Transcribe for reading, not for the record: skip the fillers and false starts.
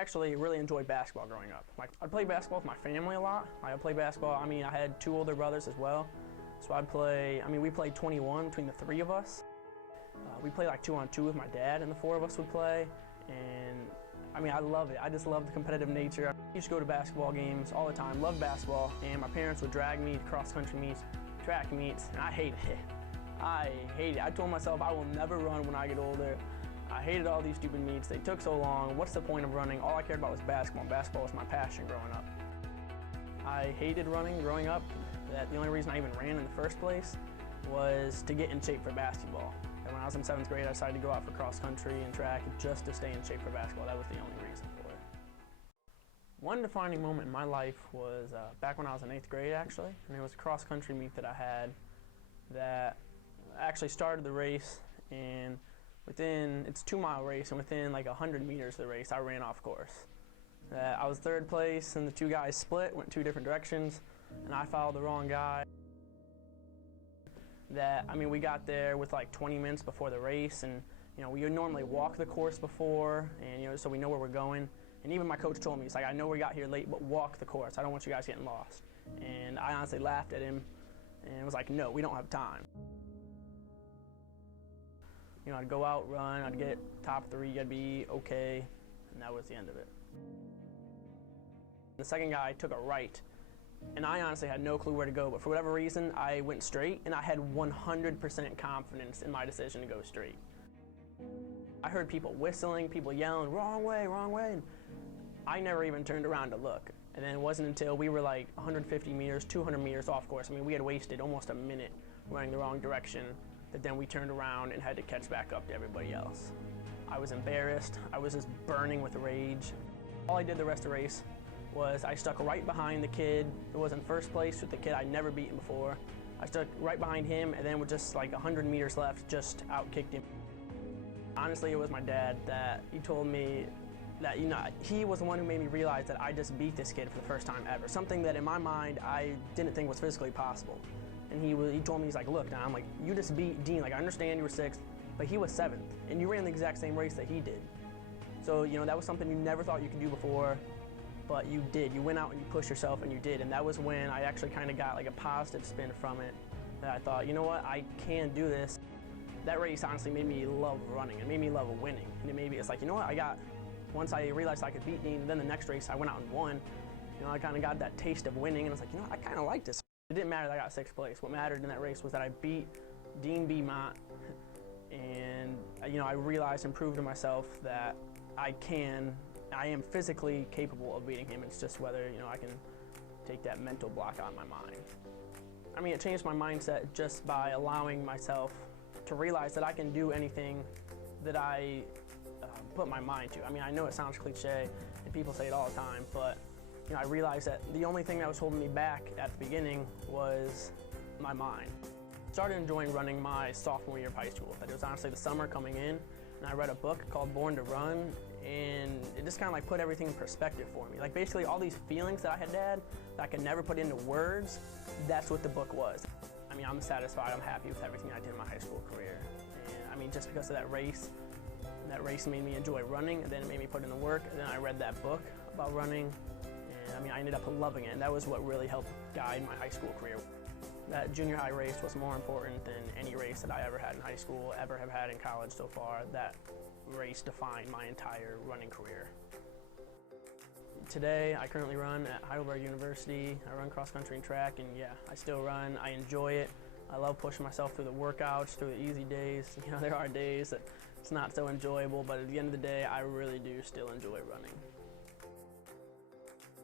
actually really enjoyed basketball growing up. I played basketball with my family a lot. I played basketball, I had 2 older brothers as well. So we played 21 between the 3 of us. We played like 2-on-2 with my dad, and the 4 of us would play. And I love it. I just love the competitive nature. I used to go to basketball games all the time, loved basketball, and my parents would drag me to cross-country meets, track meets, and I hated it. I hated it. I told myself I will never run when I get older. I hated all these stupid meets. They took so long. What's the point of running? All I cared about was basketball. Basketball was my passion growing up. I hated running growing up. The only reason I even ran in the first place was to get in shape for basketball. And when I was in 7th grade, I decided to go out for cross country and track just to stay in shape for basketball. That was the only reason for it. One defining moment in my life was back when I was in 8th grade, actually. And it was a cross country meet that I had that actually started the race, and it's a 2-mile race, and within like 100 meters of the race, I ran off course. I was 3rd place, and the 2 guys split, went 2 different directions, and I followed the wrong guy. We got there with like 20 minutes before the race, and we would normally walk the course before, and so we know where we're going. And even my coach told me, he's like, I know we got here late, but walk the course. I don't want you guys getting lost. And I honestly laughed at him and was like, no, we don't have time. I'd go out, run, I'd get top 3, I'd be okay, and that was the end of it. The second guy took a right, and I honestly had no clue where to go, but for whatever reason, I went straight, and I had 100% confidence in my decision to go straight. I heard people whistling, people yelling, wrong way, and I never even turned around to look. And then it wasn't until we were like 150 meters, 200 meters off course, we had wasted almost a minute running the wrong direction, that then we turned around and had to catch back up to everybody else. I was embarrassed. I was just burning with rage. All I did the rest of the race was I stuck right behind the kid who was in first place with the kid I'd never beaten before. I stuck right behind him, and then with just like 100 meters left, just outkicked him. Honestly, it was my dad that he told me that he was the one who made me realize that I just beat this kid for the first time ever. Something that in my mind I didn't think was physically possible. And he told me, he's like, look, now, I'm like, you just beat Dean. Like, I understand you were 6th, but he was 7th, and you ran the exact same race that he did. So, that was something you never thought you could do before, but you did. You went out and you pushed yourself, and you did. And that was when I actually kind of got like a positive spin from it, that I thought, you know what, I can do this. That race honestly made me love running. It made me love winning. And it's like, you know what, once I realized I could beat Dean, then the next race I went out and won. I kind of got that taste of winning, and I was like, I kind of like this. It didn't matter that I got 6th place. What mattered in that race was that I beat Dean Beaumont, and I realized and proved to myself that I am physically capable of beating him. It's just whether I can take that mental block out of my mind. It changed my mindset just by allowing myself to realize that I can do anything that I put my mind to. I know it sounds cliche, and people say it all the time, but I realized that the only thing that was holding me back at the beginning was my mind. I started enjoying running my sophomore year of high school. It was honestly the summer coming in, and I read a book called Born to Run, and it just kind of like put everything in perspective for me. Like basically all these feelings that I had that I could never put into words, that's what the book was. I'm satisfied, I'm happy with everything I did in my high school career. And just because of that race made me enjoy running, and then it made me put in the work, and then I read that book about running. I ended up loving it, and that was what really helped guide my high school career. That junior high race was more important than any race that I ever had in high school, ever have had in college so far. That race defined my entire running career. Today, I currently run at Heidelberg University. I run cross country and track, and yeah, I still run. I enjoy it. I love pushing myself through the workouts, through the easy days. There are days that it's not so enjoyable, but at the end of the day, I really do still enjoy running.